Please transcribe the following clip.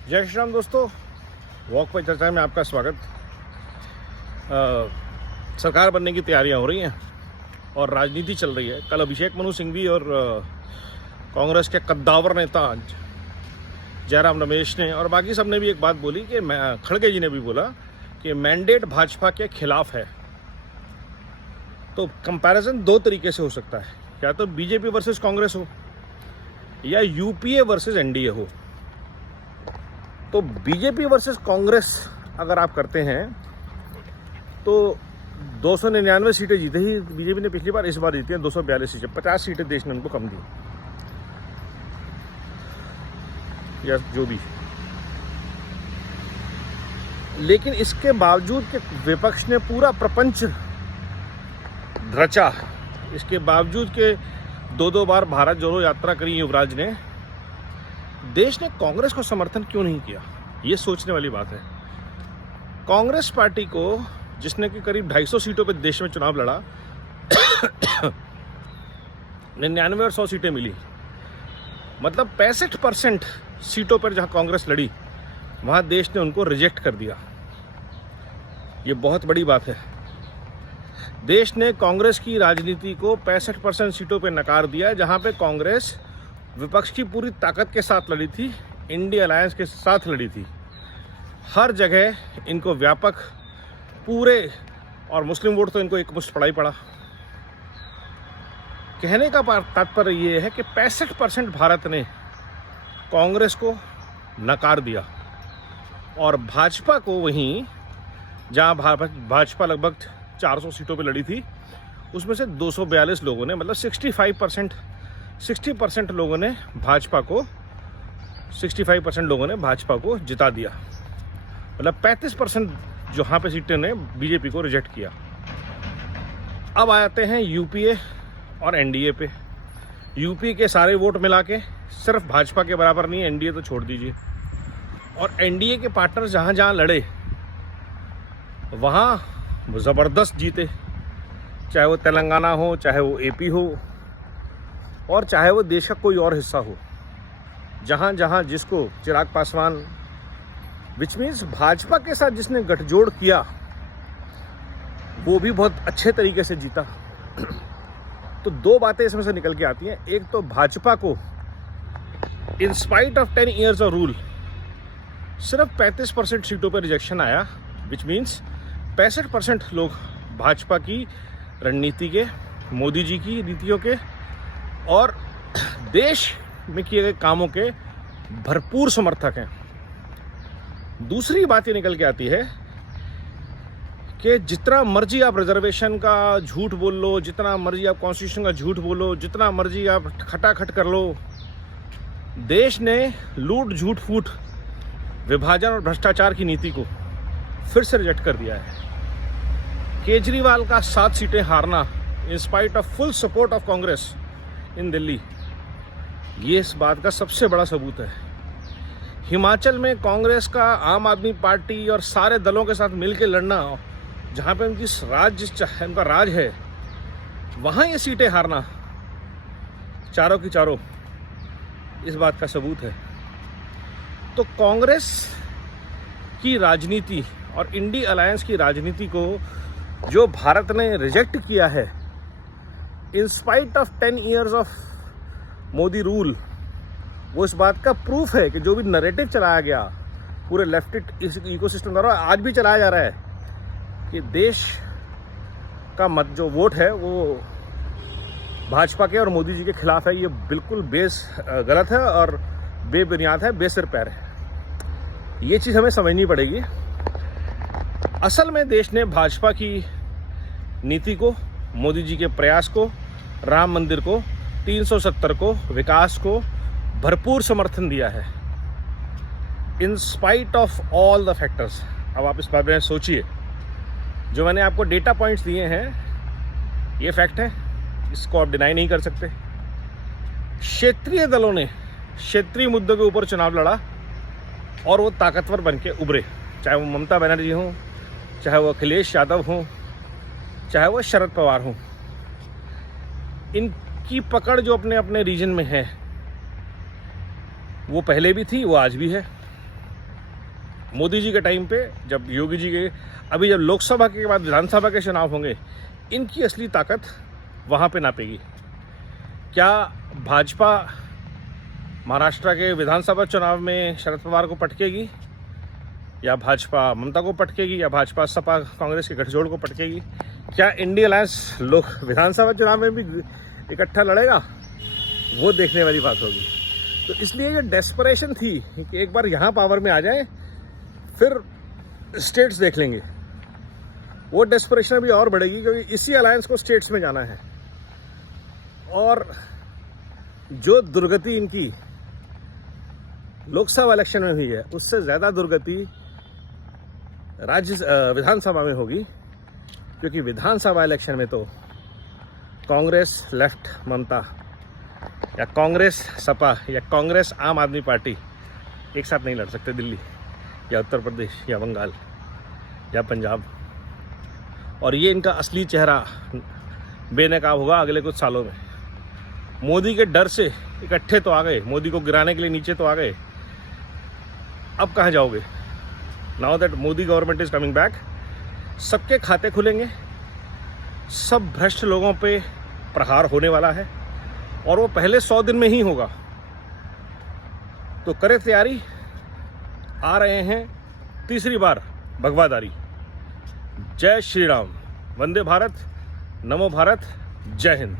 जय श्री राम दोस्तों, वॉक पर चर्चा में आपका स्वागत। सरकार बनने की तैयारियां हो रही हैं और राजनीति चल रही है। कल अभिषेक मनु सिंघवी और कांग्रेस के कद्दावर नेता जयराम रमेश ने और बाकी सब ने भी एक बात बोली कि खड़गे जी ने भी बोला कि मैंडेट भाजपा के खिलाफ है। तो कंपैरिजन दो तरीके से हो सकता है, या तो बीजेपी वर्सेस कांग्रेस हो या यूपीए वर्सेस एनडीए हो। तो बीजेपी वर्सेस कांग्रेस अगर आप करते हैं तो 299 सीटें जीते ही बीजेपी ने पिछली बार, इस बार जीती हैं 242 सीटें। 50 सीटें देश ने उनको कम दी, या जो भी। लेकिन इसके बावजूद कि विपक्ष ने पूरा प्रपंच रचा, इसके बावजूद के दो बार भारत जोड़ो यात्रा करी युवराज ने, देश ने कांग्रेस को समर्थन क्यों नहीं किया? ये सोचने वाली बात है। कांग्रेस पार्टी को, जिसने कि करीब 250 सीटों पर देश में चुनाव लड़ा, 99 और 100 सीटें मिली, मतलब 65% सीटों पर जहां कांग्रेस लड़ी वहां देश ने उनको रिजेक्ट कर दिया। ये बहुत बड़ी बात है। देश ने कांग्रेस की राजनीति को 65% सीटों पर नकार दिया, जहां पे कांग्रेस विपक्ष की पूरी ताकत के साथ लड़ी थी, इंडिया अलायंस के साथ लड़ी थी। हर जगह इनको व्यापक पूरे, और मुस्लिम वोट तो इनको एक मुश्त पड़ा ही पड़ा। कहने का तात्पर्य ये है कि 65% भारत ने कांग्रेस को नकार दिया और भाजपा को, वहीं जहां भाजपा लगभग 400 सीटों पे लड़ी थी, उसमें से 242 लोगों ने, मतलब 60% लोगों ने भाजपा को 65% लोगों ने भाजपा को जिता दिया। मतलब 35% जहां पे सीटें ने बीजेपी को रिजेक्ट किया। अब आते हैं यूपीए और एनडीए पे। यूपी के सारे वोट मिला के सिर्फ भाजपा के बराबर नहीं है, एनडीए तो छोड़ दीजिए। और एनडीए के पार्टनर जहां जहां लड़े वहां ज़बरदस्त जीते, चाहे वो तेलंगाना हो, चाहे वो एपी हो, और चाहे वो देश का कोई और हिस्सा हो। जहां जहां जिसको चिराग पासवान, विच मीन्स भाजपा के साथ जिसने गठजोड़ किया, वो भी बहुत अच्छे तरीके से जीता। तो दो बातें इसमें से निकल के आती हैं। एक तो भाजपा को इन spite of 10 years of rule सिर्फ 35% सीटों पर रिजेक्शन आया, विच मीन्स 65% लोग भाजपा की रणनीति के, मोदी जी की नीतियों के और देश में किए गए कामों के भरपूर समर्थक हैं। दूसरी बात ये निकल के आती है कि जितना मर्जी आप रिजर्वेशन का झूठ बोल लो, जितना मर्जी आप कॉन्स्टिट्यूशन का झूठ बोलो, जितना मर्जी आप खटाखट कर लो, देश ने लूट, झूठ फूट, विभाजन और भ्रष्टाचार की नीति को फिर से रिजेक्ट कर दिया है। केजरीवाल का 7 सीटें हारना in spite of full support of Congress in Delhi, ये इस बात का सबसे बड़ा सबूत है। हिमाचल में कांग्रेस का आम आदमी पार्टी और सारे दलों के साथ मिलकर लड़ना, जहां पे उनका राज है, वहां ये सीटें हारना चारों की चारों, इस बात का सबूत है। तो कांग्रेस की राजनीति और इंडिया अलायंस की राजनीति को जो भारत ने रिजेक्ट किया है, इन spite of 10 years of Modi rule, वो इस बात का प्रूफ है कि जो भी नैरेटिव चलाया गया पूरे लेफ्टिस्ट इस इकोसिस्टम द्वारा, आज भी चलाया जा रहा है कि देश का मत जो वोट है वो भाजपा के और मोदी जी के खिलाफ है, ये बिल्कुल गलत है और बेबुनियाद है, बेसिर पैर है। ये चीज़ हमें समझनी पड़ेगी। असल में देश ने भाजपा की नीति को, मोदी जी के प्रयास को, राम मंदिर को, 370 को, विकास को भरपूर समर्थन दिया है, इन spite of all the factors. अब आप इस बारे में सोचिए, जो मैंने आपको डेटा पॉइंट्स दिए हैं, ये फैक्ट है, इसको आप डिनाई नहीं कर सकते। क्षेत्रीय दलों ने क्षेत्रीय मुद्दों के ऊपर चुनाव लड़ा और वो ताकतवर बन के उभरे, चाहे वो ममता बनर्जी हों, चाहे वो अखिलेश यादव हों, चाहे वो शरद पवार हों। इनकी पकड़ जो अपने अपने रीजन में है, वो पहले भी थी, वो आज भी है। मोदी जी के टाइम पे, जब योगी जी के, अभी जब लोकसभा के बाद विधानसभा के चुनाव होंगे, इनकी असली ताकत वहाँ पे नापेगी। क्या भाजपा महाराष्ट्र के विधानसभा चुनाव में शरद पवार को पटकेगी, या भाजपा ममता को पटकेगी, या भाजपा सपा कांग्रेस के गठजोड़ को पटकेगी? क्या इंडिया अलायंस लोग विधानसभा चुनाव में भी इकट्ठा लड़ेगा? वो देखने वाली बात होगी। तो इसलिए ये डेस्परेशन थी कि एक बार यहाँ पावर में आ जाए, फिर स्टेट्स देख लेंगे। वो डेस्परेशन अभी और बढ़ेगी, क्योंकि इसी अलायंस को स्टेट्स में जाना है। और जो दुर्गति इनकी लोकसभा इलेक्शन में हुई है, उससे ज़्यादा दुर्गति विधानसभा में होगी, क्योंकि विधानसभा इलेक्शन में तो कांग्रेस लेफ्ट ममता, या कांग्रेस सपा, या कांग्रेस आम आदमी पार्टी एक साथ नहीं लड़ सकते दिल्ली या उत्तर प्रदेश या बंगाल या पंजाब। और ये इनका असली चेहरा बेनकाब होगा अगले कुछ सालों में। मोदी के डर से इकट्ठे तो आ गए, मोदी को गिराने के लिए नीचे तो आ गए, अब कहाँ जाओगे? Now that Modi government is coming back, सबके खाते खुलेंगे, सब भ्रष्ट लोगों पे प्रहार होने वाला है, और वो पहले 100 दिन में ही होगा। तो करें तैयारी, आ रहे हैं तीसरी बार भगवादारी। जय श्री राम, वंदे भारत, नमो भारत, जय हिंद।